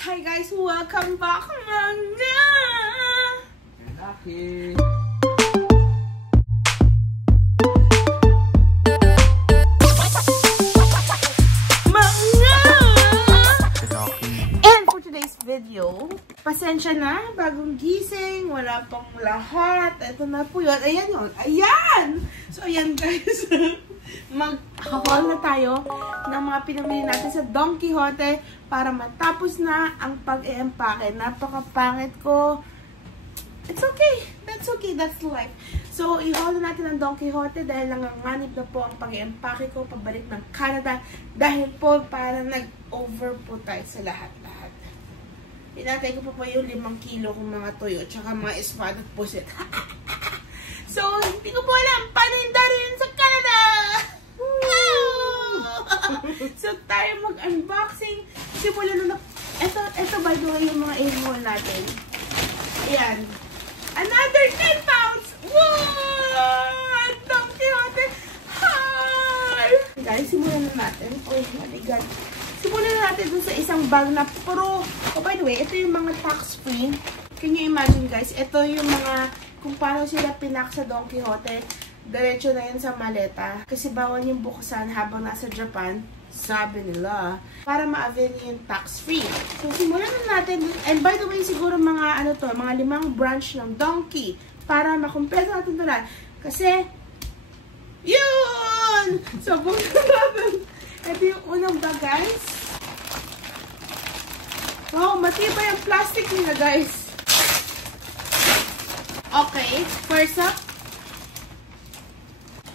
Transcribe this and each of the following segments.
Hi guys! Welcome back mga! Lucky! And for today's video, pasensya na, bagong gising, wala pang lahat. Ito na po yun. Ayan yun. Ayan! So ayan guys, mag-haul na tayo ng mga pinamili natin sa Don Quijote para matapos na ang pag-e-empake. Napakapangit ko. It's okay. That's okay. That's life. So, i-haul na natin ang Don Quijote dahil nanganganib na po ang pag-e-empake ko pabalik ng Canada dahil po para nag-over po tayo sa lahat-lahat. Pinatay ko po yung 5 kilo kong mga tuyo tsaka mga espada at pusit. So, hindi ko po alam paano yung rin sa Canada! So, tayo mag-unboxing. Simula na ito by the way yung mga i-haul natin. Ayan. Another 10 pounds! What? Don Quijote! Hi! Guys, simulan na natin. Oh my God. Simulan na natin dun sa isang bag na puro... Oh, by the way, ito yung mga tax-free. Can you imagine, guys? Ito yung mga... Kung paano sila pinak sa Don Quijote. Diretso na yan sa maleta. Kasi bawal yung buksan habang nasa Japan. Sabi nila. Para ma-avail yung tax-free. So, simulan na natin. And by the way, siguro mga ano to, mga 5 branch ng Donkey. Para makumpleto natin ito lahat. Kasi, yun! So, buksan natin. Ito yung unang bag, guys. Wow, matibay ang plastic nila, guys. Okay, first up.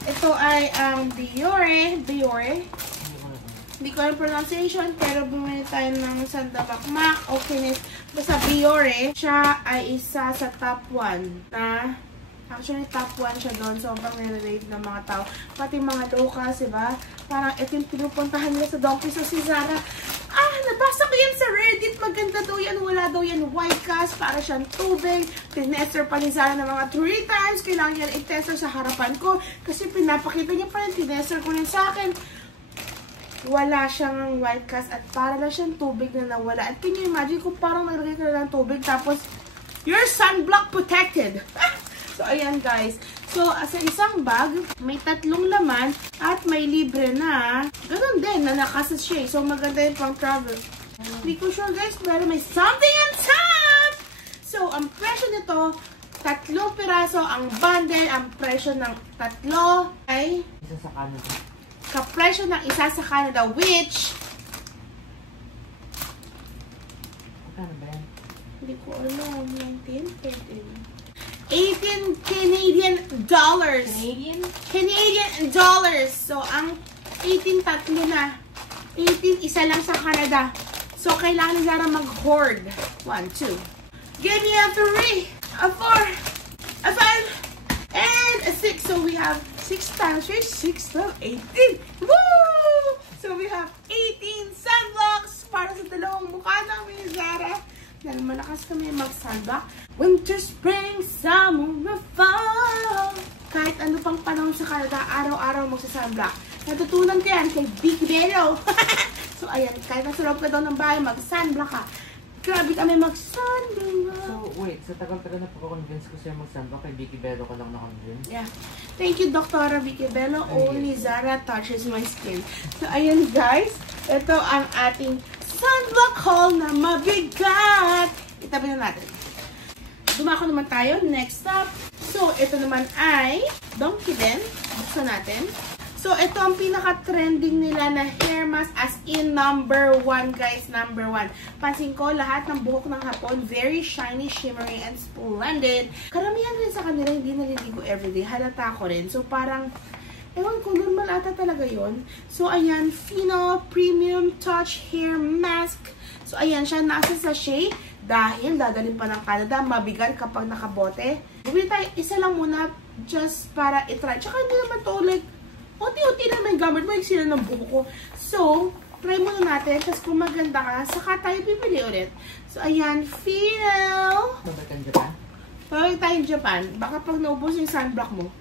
Ito ay ang Biore. Hindi ko alam pronunciation, pero bumili tayo ng Sandabakmak. Okay, basta Biore. Siya ay isa sa top 1 na, actually top 1 siya doon. Sobrang nire-rate ng mga tao. Pati mga locals, diba? Parang ito yung pinupuntahan nila sa Donkey. So si Zara, nabasa ko yan sa Reddit. Maganda daw yan. Wala daw yan white cast. Para siyang tubig. Tinester pa ni Zara ng mga 3 times. Kailangan yan i-tester sa harapan ko. Kasi pinapakita niya pa rin. Tinester ko rin sa akin. Wala siyang white cast at para lang siyang tubig na nawala. At can you imagine kung parang naglagay ka na ng tubig tapos you're sunblock protected. So, ayan guys. So, sa isang bag, may 3 laman at may libre na. Ganun din, na nakasashay. So, maganda yun pang travel. Hindi ko sure guys, pero may something on top! So, ang presyo nito, 3 piraso ang bundle. Ang presyo ng 3 ay... Isa sa Canada. Kapresyo ng isa sa Canada, which... Ano ba yan? Hindi ko alam. 19, 18 Canadian dollars. Canadian dollars. So, ang 18 tatlo na. 18 isa lang sa Canada. So, kailangan nila mag-hoard. 1, 2. Give me a 3, a 4, a 5, and a 6. So, we have 6 times 3, 6, 12, 18. Woo! So, we have 18 sunblocks para sa dalawang mukha namin, Zara. Dahil malakas kami mag-sunblock. Winter, spring, summer, fall. Kahit ano pang panahon sa Canada, araw-araw magsa-sunblock. Natutunan ko yan kay Vicky Bello. So, ayan, kahit nasa loob ka daw ng bahay, mag-sunblock ka. Grabe kami mag-sunblock. So, wait. Sa tagal-tagal na pagkakonvince ko sa'yo mag-sunblock, kay Vicky Bello ka lang na-convince? Yeah. Thank you, Dr. Vicky Bello. Only Zara touches my skin. So, ayan guys. Ito ang ating sunblock haul na mabigat. Itabi na natin. Dumako naman tayo. Next up. So, ito naman ay Donkey din. Buksan natin. So, ito ang pinaka-trending nila na hair mask as in number 1, guys. Number 1. Pansin ko, lahat ng buhok ng hapon, very shiny, shimmery, and splendid. Karamihan rin sa kanila, hindi naliligo everyday. Halata ko rin. So, parang, ewan ko, normal ata talaga yon. So, ayan, Fino Premium Touch Hair Mask. So, ayan siya, nasa sachet. Dahil dadalhin pa ng Canada, mabigat kapag nakabote. Bumili tayo, isa lang muna, just para itry. Tsaka hindi naman to, like, unti-unti na may gamit mo, sila ng buhok ko. So, try muna natin. Tapos kung maganda ka, saka tayo bibili ulit. So, ayan, Fino. Babalik ang Japan? Babalik tayo in Japan. Baka pag naubos yung sunblock mo.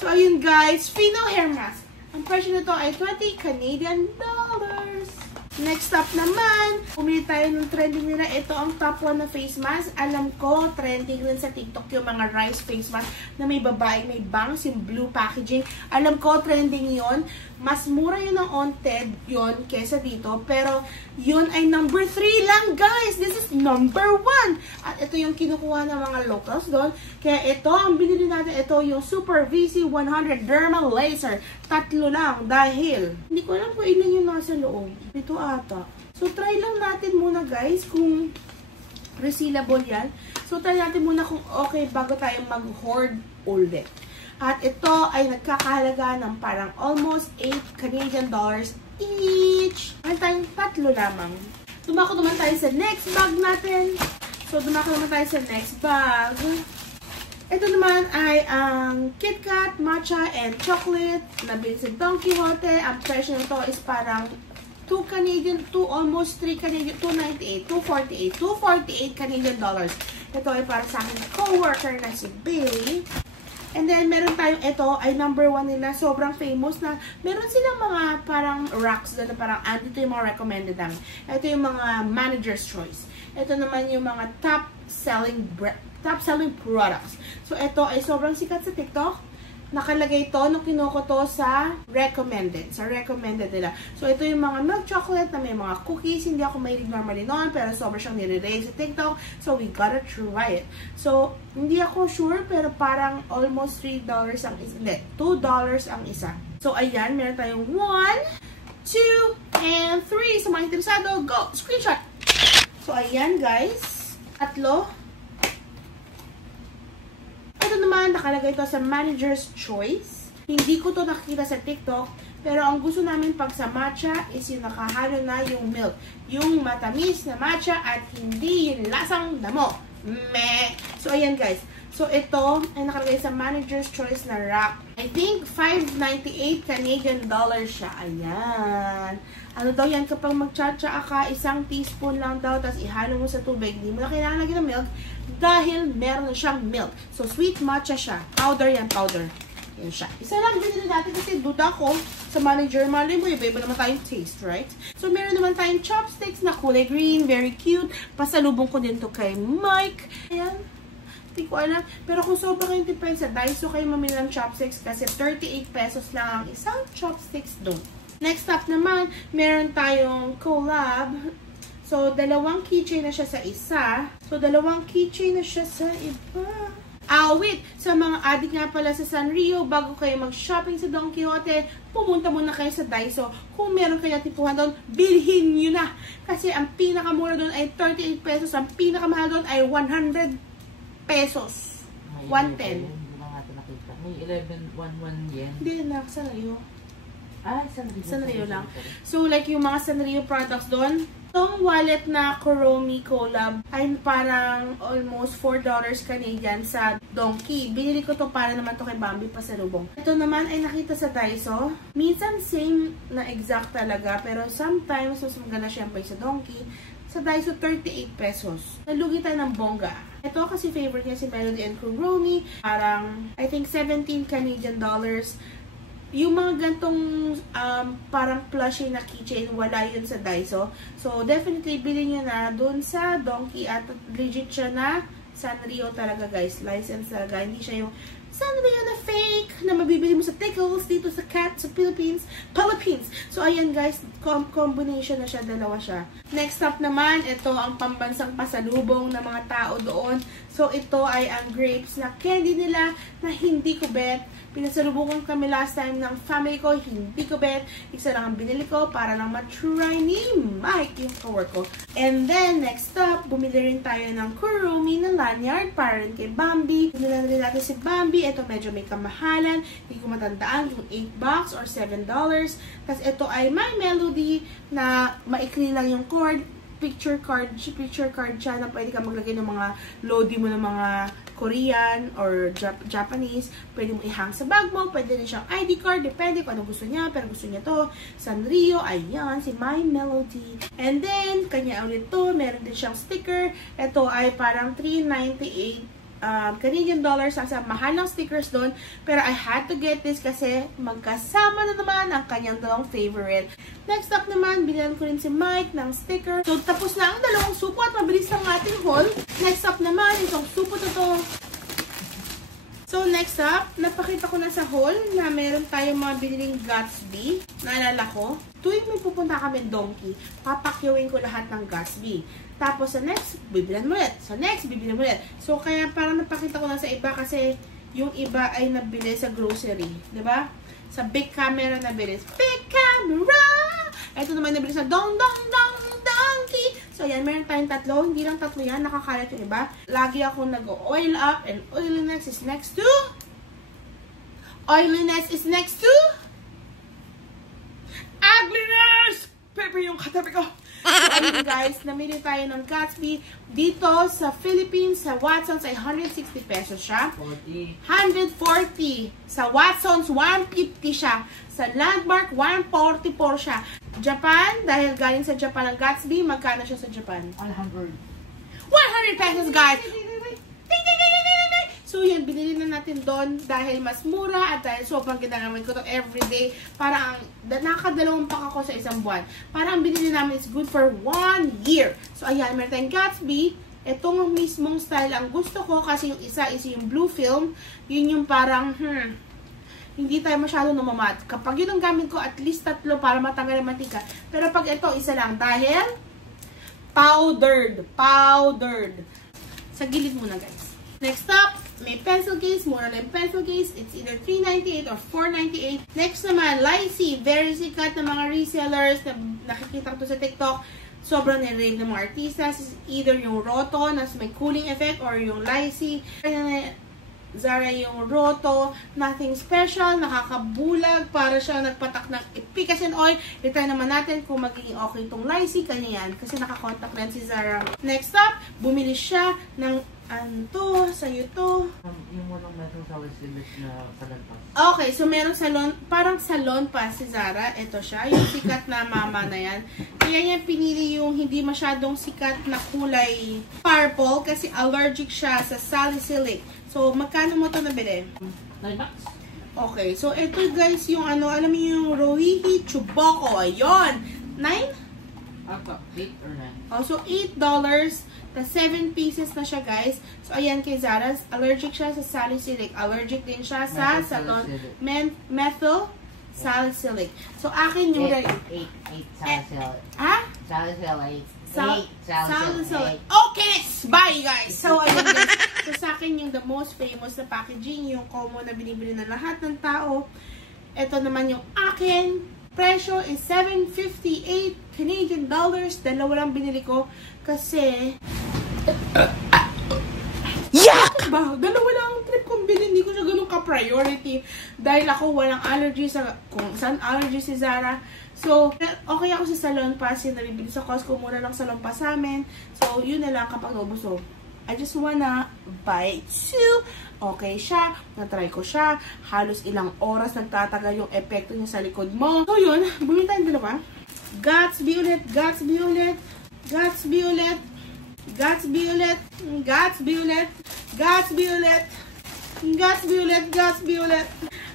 So, ayun guys, Fino Hair Mask. Ang presyo nito ay 20 Canadian dollars. Next up naman, bumili bumili tayo ng trending nila. Ito ang top 1 na face mask. Alam ko, trending rin sa TikTok yung mga rice face mask na may babae, may bangs, yung blue packaging. Alam ko, trending yon. Mas mura yun ng Onted yun kesa dito. Pero yun ay number 3 lang, guys. This is number 1. At ito yung kinukuha ng mga locals doon. Kaya ito, ang binili natin, ito yung Super VC100 Dermal Laser. 3 lang dahil hindi ko alam kung ilan yung nasa loob. Ito ata. So, try lang natin muna, guys, kung resealable yan. So, try natin muna kung okay bago tayo mag-hoard ulit. At ito ay nagkakahalaga ng parang almost 8 Canadian dollars each. May tayong 3 lamang. Dumako naman tayo sa next bag natin. So, dumako naman tayo sa next bag. Ito naman ay ang KitKat, Matcha, and Chocolate. Nabili sa Don Quijote. Ang presyo nito is parang 2 Canadian, almost 3 Canadian, 298, 248, 248 Canadian dollars. Ito ay para sa aking co-worker na si Bailey. And then, meron tayong ito ay number 1 nila. Sobrang famous na. Meron silang mga parang racks na parang dito yung mga recommended namin. Ito yung mga manager's choice. Ito naman yung mga top selling products. So, ito ay sobrang sikat sa TikTok. Nakalagay ito nung kinuha ko to sa recommended. Sa recommended nila. So, ito yung mga milk chocolate na may mga cookies. Hindi ako mahilig normally noon, pero sobrang siyang nire-rate sa TikTok. So, we gotta try it. So, hindi ako sure, pero parang almost $3 ang isa. Hindi, $2 ang isa. So, ayan, meron tayong 1, 2, and 3. Sa mga interesado, go! Screenshot! So, ayan, guys. 3. Ito naman, nakalagay ito sa Manager's Choice. Hindi ko to nakikita sa TikTok, pero ang gusto namin pag sa matcha is yung nakahalo na yung milk. Yung matamis na matcha at hindi yung lasang damo. Meh! So, ayan guys. So, ito ay nakalagay sa Manager's Choice na rack. I think $5.98 Canadian dollars siya. Ayan. Ano daw yan kapag mag-cha-cha ka, 1 teaspoon lang daw, tapos ihalo mo sa tubig. Hindi mo na kailangan lagyan ng milk dahil meron na siyang milk. So, sweet matcha siya. Powder yan, powder. Yan siya. Isa lang binili natin kasi duda ko sa manager. Malay mo, iba-iba naman tayong taste, right? So, meron naman tayong chopsticks na kulay green. Very cute. Pasalubong ko din to kay Mike. Ayan. Hindi ko alam. Pero kung sobrang kayong tipid sa Daiso kayo mamili ng chopsticks kasi 38 pesos lang ang isang chopsticks doon. Next up naman, meron tayong collab. So, 2 keychain na siya sa isa. So, 2 keychain na siya sa iba. Wait! Sa mga adik nga pala sa Sanrio, bago kayo mag-shopping sa Don Quijote, pumunta muna kayo sa Daiso. Kung meron kayo tipuhan doon, bilhin nyo na. Kasi ang pinakamura doon ay 38 pesos. Ang pinakamahal doon ay 100 pesos. 110. Hindi na natin nakita. May 11.11 yen. Hindi na, Sanrio. Sanrio lang. So, like yung mga Sanrio products doon, itong wallet na Kuromi collab ay parang almost $4 Canadian sa Donkey. Binili ko to para naman to kay Bambi pasalubong. Ito naman ay nakita sa Daiso. Minsan same na exact talaga, pero sometimes mas maganda syempre sa Donkey. Sa Daiso, 38 pesos. Nalugi tayo ng bongga. Ito kasi favorite niya si Melody and Kuromi. Parang, I think 17 Canadian dollars. Yung mga gantong parang plushie na keychain, wala yun sa Daiso. So, definitely, bilhin nyo na dun sa Donkey at legit siya na Sanrio talaga, guys. License talaga. Hindi siya yung Sanrio na fake na mabibili mo sa Tickles dito sa Cat sa Philippines. So, ayan guys, combination na siya, 2 siya. Next up naman, ito ang pambansang pasalubong ng mga tao doon. So, ito ay ang grapes na candy nila na hindi ko bet. Pinasalubungan kami last time ng family ko, hindi ko bet. Isa lang ang binili ko para lang matry ni Mike yung cowork ko. And then, next up, bumili rin tayo ng Kuromi na lanyard para rin kay Bambi. Bumili rin natin si Bambi. Ito medyo may kamahalan. Hindi ko matandaan kung $8 or $7. Tapos ito ay My Melody na maikli lang yung cord. Picture card siya na pwede ka maglagay ng mga loading mo ng mga Korean or Japanese. Pwede mo ihang sa bag mo. Pwede rin siyang ID card. Depende kung ano gusto niya. Pero gusto niya to. Sanrio. Ayan. Si My Melody. And then, kanya ulit to. Meron din siyang sticker. Ito ay parang $3.98 Canadian dollars. Sa mahal ng stickers doon. Pero I had to get this kasi magkasama na naman ang kanyang dalawang favorite. Next up naman, binigyan ko rin si Mike ng sticker. So, tapos na ang dalawang supo at mabilis ang ating haul. Next up naman, itong supo na to. So, next up, napakita ko na sa haul na meron tayong mga biniling Gatsby. Naalala ko, tuwing may pupunta kami Donkey, papakyawin ko lahat ng Gatsby. Tapos sa next, bibilan mo ulit. Sa next, bibilan mo ulit. So, kaya parang napakita ko na sa iba kasi yung iba ay nabili sa grocery. Diba? Sa big camera nabili. Big camera! Ito naman nabili sa Donkey. So, ayan, meron tayong tatlo. Hindi lang tatlo yan. Nakakalat yung iba. Lagi ako nag-oil up and oiliness is next to ugliness! Pepe yung katabi ko. So, ayun guys, namili tayo ng Gatsby. Dito sa Philippines, sa Watson's ay 160 pesos siya. 140. Sa Watson's, 150 siya. Sa Landmark, 144 siya. Japan, dahil galing sa Japan ang Gatsby, magkano siya sa Japan? 100 pesos, guys! So, yan, binili na natin doon dahil mas mura at dahil sobrang ginagamit ko to everyday. Para ang nakakadalawang pack ako sa isang buwan. Para ang binili namin is good for 1 year. So, ayan, meron tayong Gatsby. Itong mismong style ang gusto ko kasi yung isa is yung blue film. Yun yung parang, hindi tayo masyado namamat. Kapag yun ang gamit ko, at least 3 para matanggal ang mantika. Pero pag ito, isa lang. Dahil, powdered. Sa gilid muna, guys. Next up, may pencil case. Mura lang pencil case. It's either $3.98 or $4.98. Next naman, Lycee. Very sikat na mga resellers na nakikita ko to sa TikTok. Sobrang nirave ng mga artistas. Either yung Roto na may cooling effect or yung Lycee. Zara yung Roto, nothing special, nakakabulag, para siya nagpatak ng efficacy oil. I-try naman natin kung magiging okay itong Lycee, kanya yan, kasi nakakontact lens si Zara. Next up, bumili siya ng sa'yo to. Yung walang meron sa Westlimus na salon pa. Okay, so meron salon, parang salon pa si Zara. Ito siya, yung sikat na mama na yan. Kaya niya pinili yung hindi masyadong sikat na kulay purple kasi allergic siya sa salicylic. So, magkano mo ito nabili? $9. Okay, so ito guys yung alam mo yung Rohihi Chuboko. Ayun! 9? 8 or 9. Oh, so $8. Na 7 pieces na siya, guys. So, ayan kay Zara. Allergic siya sa salicylic. Allergic din siya sa methyl salicylic. So, akin yung... 8 salicylic. Ha? Salicylic. Salicylic. Okay, bye guys! So, ayan guys. So, sa akin yung the most famous na packaging, yung common na binibili na lahat ng tao. Ito naman yung akin. Presyo is $7.58 Canadian dollars. Dalawa lang binili ko kasi ba? Dalawa lang ang trip kong bilhin. Hindi ko siya ganun ka-priority. Dahil ako walang allergy sa kung saan allergy si Zara. So, okay ako sa Salon Pass. Yung nabibili sa Costco. Mura lang Salon Pass sa amin. So, yun na lang kapag naubos. So, I just wanna buy it too. Okay siya. Na-try ko siya. Halos ilang oras nagtatagal yung epekto niya sa likod mo. So, yun. Bumili tayo dalawa. Gatsby ulit. Gatsby ulit. Gatsby ulit. Gatsby ulit. Gatsby ulit. Gatsby ulit. Gatsby ulit. Gatsby ulit.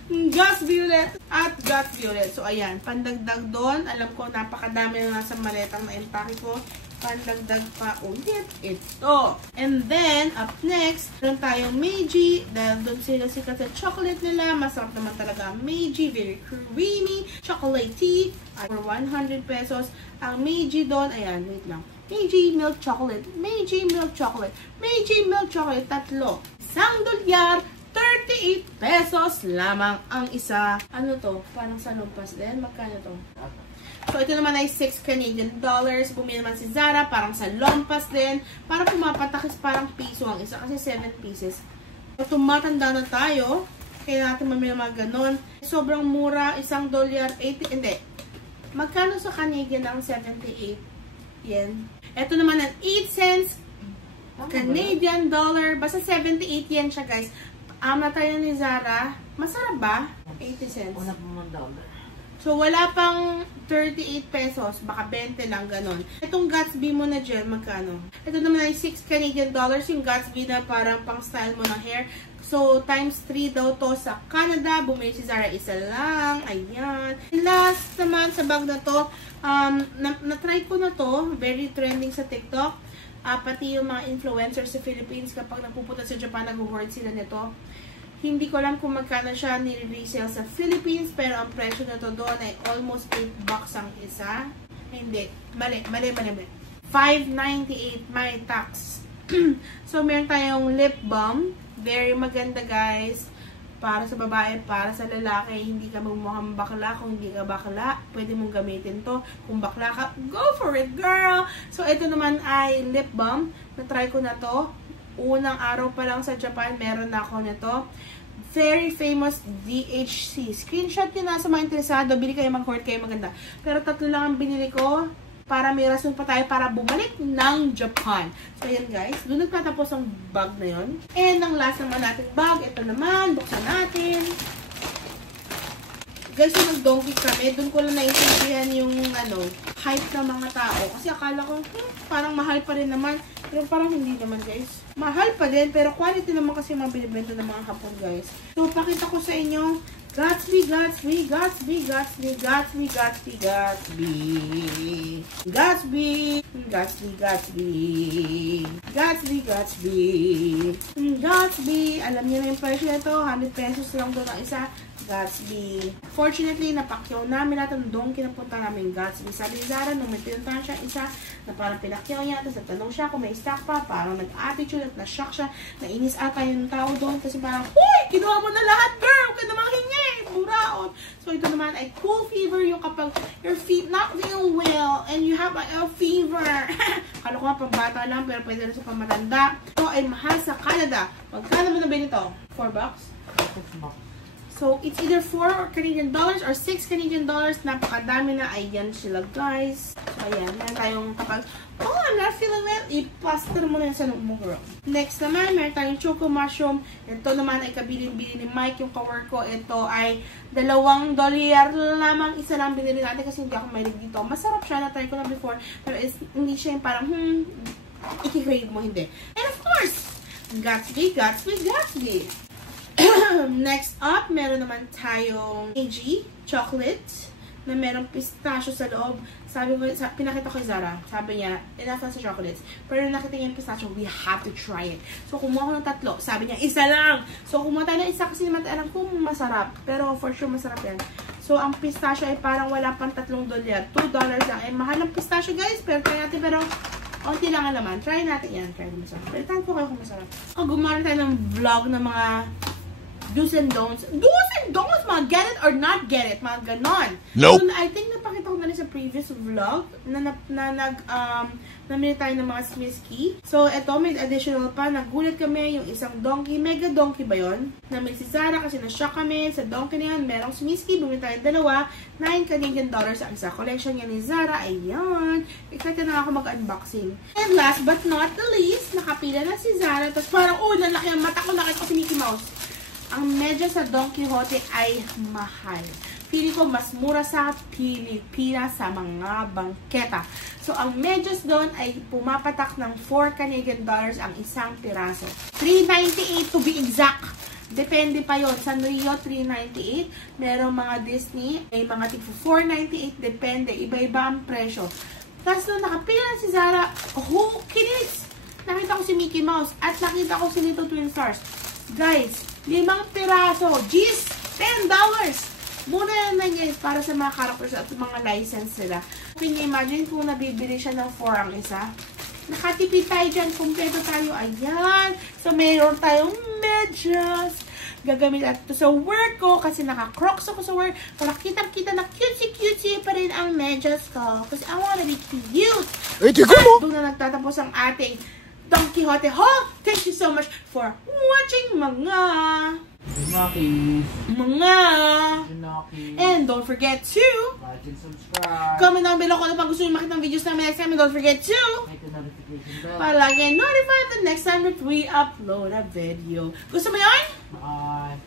Gatsby ulit. At Gatsby ulit. So, ayan. Pandagdag doon. Alam ko, napakadami na nasa maletang na empake ko. Pandagdag pa ulit ito. And then, up next, meron tayong Meiji. Dahil doon sila sikat sa chocolate nila. Masarap naman talaga ang Meiji. Very creamy. Chocolatey. For 100 pesos. Ang Meiji doon, ayan, wait lang. Meiji milk chocolate. Meiji milk chocolate. Meiji milk chocolate. Tatlo. $1, 38 pesos lamang ang isa. Ano to? Parang sa lumpas din. Magkano to? So, ito naman ay 6 Canadian dollars. Bumili naman si Zara. Parang sa lumpas din. Parang pumapatakis parang piso ang isa. Kasi 7 pieces. So, tumatanda na tayo. Kaya natin mamili mga ganon. Sobrang mura. $1, 80. Hindi. Magkano sa Canadian ang 78 yen? Ito naman ang 8 cents Canadian dollar. Basta 78 yen siya, guys. Na tayo ni Zara. Masarap ba? 80 cents. Una po $1. So, wala pang 38 pesos. Baka 20 lang, ganon. Itong Gatsby mo na gel, magkano? Ito naman ay 6 Canadian dollars. Yung Gatsby na parang pang style mo ng hair. So, times 3 daw to sa Canada. Bumili si Zara isa lang. Ayan. Last naman sa bag na to, na-try ko na to. Very trending sa TikTok. Pati yung mga influencers sa Philippines, kapag napupunta sa Japan, nag-hoard sila nito. Hindi ko alam kung magkano siya nire-resell sa Philippines, pero ang presyo na to doon ay almost 8 bucks ang isa. Hindi. Mali. 5.98 may tax. So, meron tayong lip balm. Very maganda, guys. Para sa babae, para sa lalaki. Hindi ka magmukhang bakla. Kung hindi ka bakla, pwede mong gamitin to. Kung bakla ka, go for it, girl! So, ito naman ay lip balm. Na-try ko na to. Unang araw pa lang sa Japan, meron na ako nito. Very famous DHC. Screenshot nyo na sa mga interesado. Bili kayo, mag-hoard kayo, maganda. Pero 3 lang ang binili ko para may rason pa tayo para bumalik ng Japan. So, ayan guys. Doon nagtatapos ang bag na yun. And ang last naman natin bag, ito naman. Buksan natin. Guys, yung nag-donkey kami, doon ko lang naiintindihan yung hype ng mga tao. Kasi akala ko, parang mahal pa rin naman. Pero parang hindi naman, guys. Mahal pa din, pero quality naman kasi yung mga binibenta ng mga Hapon, guys. So, pakita ko sa inyo, Gatsby. Alam niyo na yung price nito, 100 pesos lang doon ang isa. Gatsby. Fortunately, napakyaw namin natin ng donkey na punta namin Gatsby. Sabi ni Zara, nung may pinuntahan siya isa, na parang pinakyaw niya, tapos nagtanong siya kung may stock pa, parang nag-attitude at na-shock siya, nainis ata yung tao doon, kasi parang, uy! Kinuha mo na lahat, girl! Huwag ka namang hingi! Buraon! So, ito naman ay cool fever, yung kapag your feet not doing well, and you have a fever. Kala ko nga pang bata lang, pero pwede rin sa pamatanda. Ito ay mahal sa Canada. Magkano mo na ba nito? 4 bucks? 6 bucks. So, it's either 4 Canadian dollars or 6 Canadian dollars. Napakadami na. Ayan sila, guys. So, ayan. Meron tayong kapag, oh, I'm not feeling well. I-plaster mo na yan sa nung mo, girl. Next naman, meron tayong choco mushroom. Ito naman ay kabilin-bili ni Mike, yung kawork ko. Ito ay $2 lamang. Isa lang binili natin kasi hindi ako mahilig dito. Masarap siya. Na-try ko na before. Pero hindi siya yung parang, i-crave mo, hindi. And of course, Gatsby. Next up, meron naman tayong AG chocolate na merong pistachio sa loob. Sabi ko, pinakita ko kay Zara. Sabi niya, enough sa chocolates. Pero nakita niya yung pistachio, we have to try it. So, kumuha ko ng 3. Sabi niya, isa lang. So, kumuha tayo ng isa kasi naman alam ko masarap. Pero for sure, masarap yan. So, ang pistachio ay parang wala pang $3. $2 lang. Eh, mahal ang pistachio, guys. Pero try natin, pero konti lang naman. Try natin yan. Try natin masarap. Pero tayo po kayo kung masarap. Gumawa tayo ng vlog ng mga do's and don'ts. Do's and don'ts, mga get it or not get it, mga ganon. Nope. So, I think napakita ko na rin sa previous vlog na namili tayo ng mga Smisky. So, eto, may additional pa. Nagulat kami yung isang donkey. Mega donkey ba yun? Namili si Zara kasi na-shock kami sa donkey na yan. Merong Smisky. Bumili tayo 2. $9 Canadian dollars ang isa. Collection yan ni Zara. Ayan. Excited na ako mag-unboxing. And last but not the least, nakapila na si Zara. Tapos parang, lalaki ang mata ko. Nakita ko si Mickey Mouse. Ang medyas sa Don Quijote ay mahal. Pili ko mas mura sa Pilipinas sa mga bangketa. So, ang medyas doon ay pumapatak ng 4 Canadian dollars ang isang piraso. $3.98 to be exact. Depende pa yon. Sanrio, $3.98. Merong mga Disney, may mga tipo $4.98. Depende. Iba-iba ang presyo. Tapos nung nakapila na si Zara, kinis! Nakita ko si Mickey Mouse at nakita ko si Little Twin Stars. Guys, 5 piraso. Jeez! $10! Muna na guys para sa mga characters at mga license sila. Can you imagine kung nabibili siya ng 4 ang isa? Nakatipid tayo dyan. Kompleto tayo. Ayan. So, mayroon tayong medyas. Gagamit ito sa work ko kasi naka-crocs ako sa work para kitang-kita na cutesy-cutesy pa rin ang medyas ko. Kasi I wanna be cute. Doon na nagtatapos ang ating Don Quijote haul. Thank you so much for watching, mga. And don't forget to like and subscribe. Comment down below kung ano pang gusto nyo makita ng videos namin next time. And don't forget to hit the notification bell para lagi notified the next time that we upload a video. Gusto mo yun? Bye.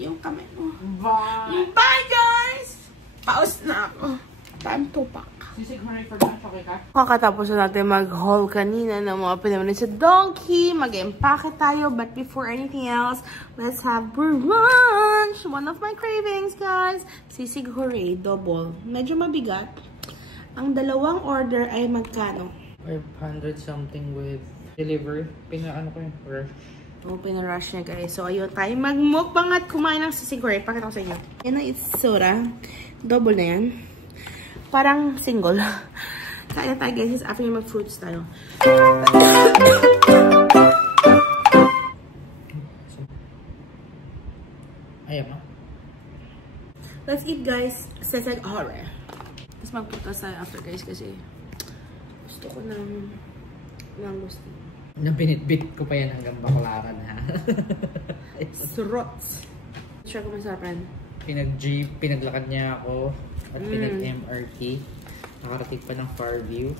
Yung comment mo. Bye. Bye, guys! Paus na ako. Time to pack. Sisig Hooray for lunch, okay ka? Kakatapos na natin mag-haul kanina ng mga pinamili sa Donkey. Mag-empake tayo. But before anything else, let's have brunch. One of my cravings, guys. Sisig Hooray, double. Medyo mabigat. Ang dalawang order ay magkano? 500 something with delivery. Pinaano ko yung rush. Oh, pinarush niya, guys. So, ayun tayo mag-mukbang at kumain ng sisig Hooray. Pakita ko sa inyo. Yan ang itsura. Double na yan. Parang single. Kaya tayo, guys, after yung mag-fruits tayo. Ayan mo. Let's eat, guys. Sisig Hooray. Tapos magputas tayo after, guys, kasi gusto ko ng gusto. Nabinit-bit ko pa yan hanggang baklaran, ha? Surot. Try ko masarapan. Pinag-jeep, pinaglakad niya ako. At pinag-MRT. Nakarating pa ng Fairview.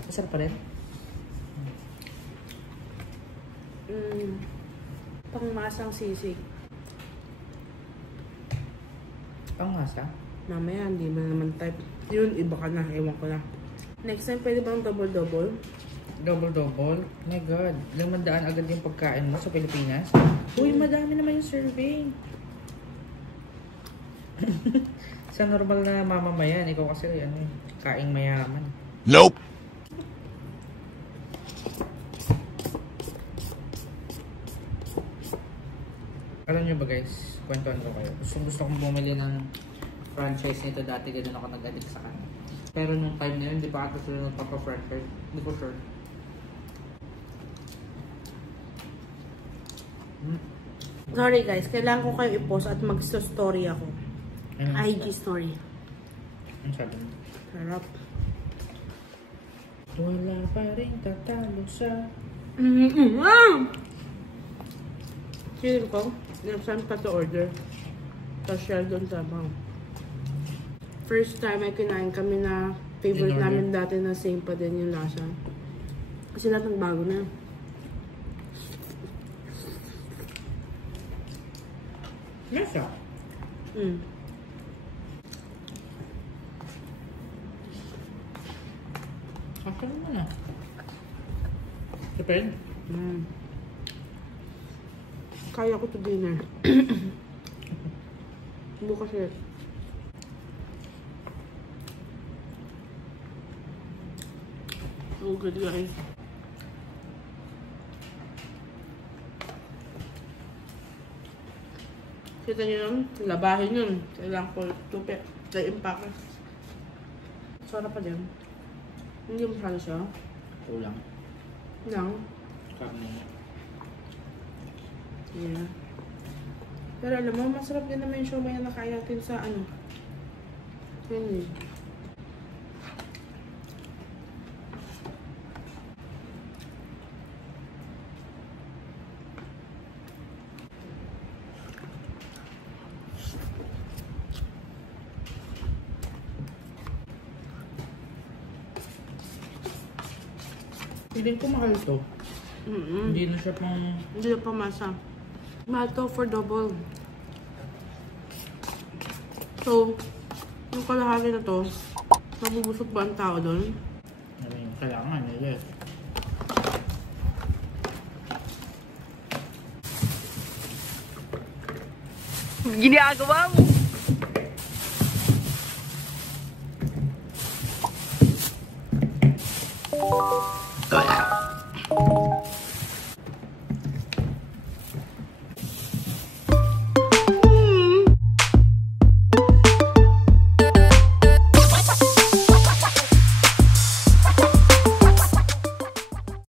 Masarap pa rin. Pangmasang sisig. Pangmasa? Mamaya, hindi mo naman type. Yun, iba ka na. Ewan ko na. Next time, pwede bang double-double? Double-double? My God. 500 agad yung pagkain mo sa Pilipinas? Uy, madami naman yung serving. Sa normal na mamamayan, ikaw kasi ano, kaing mayaman. Nope. Alam nyo ba guys, kwentuhan ko kayo. Gusto kong bumili ng franchise nito dati, ganoon ako nag-addict sa kanya. Pero nung time na yun, di pa ata sila nagpapa-franchise. Hindi ko sure. Sorry guys, kailangan ko kayo i-post at mag-story ako. Ano? IG story. Ano sabi mo? Sarap. Wala pa rin tatalo sa... Feeling ko, saan pa to order? Tapos share doon sa bang. First time ay kinain kami na favorite namin dati na same pa din yung lasa. Kasi lahat ng bago na. Lasa? Kaka naman ah. Depende. Kaya ko to dinner. Bukas yun. So good guys. Kita nyo yun? Labahin yun. Kailangan ko tupi. Kaya impake. Sarap pa din. Hindi masyado siya. Kulang. Lang. Karne. Yeah. Pero alam mo, masarap din naman yung siomay na nakain natin sa ano. Yun eh. Feeling ko mahal to. Hindi na siya pang... Hindi na pamasa. Mahal to for double. So, yung kalahati na to, mabubusog ba ang tao doon? Ano yung kailangan nila. Ginagawa mo!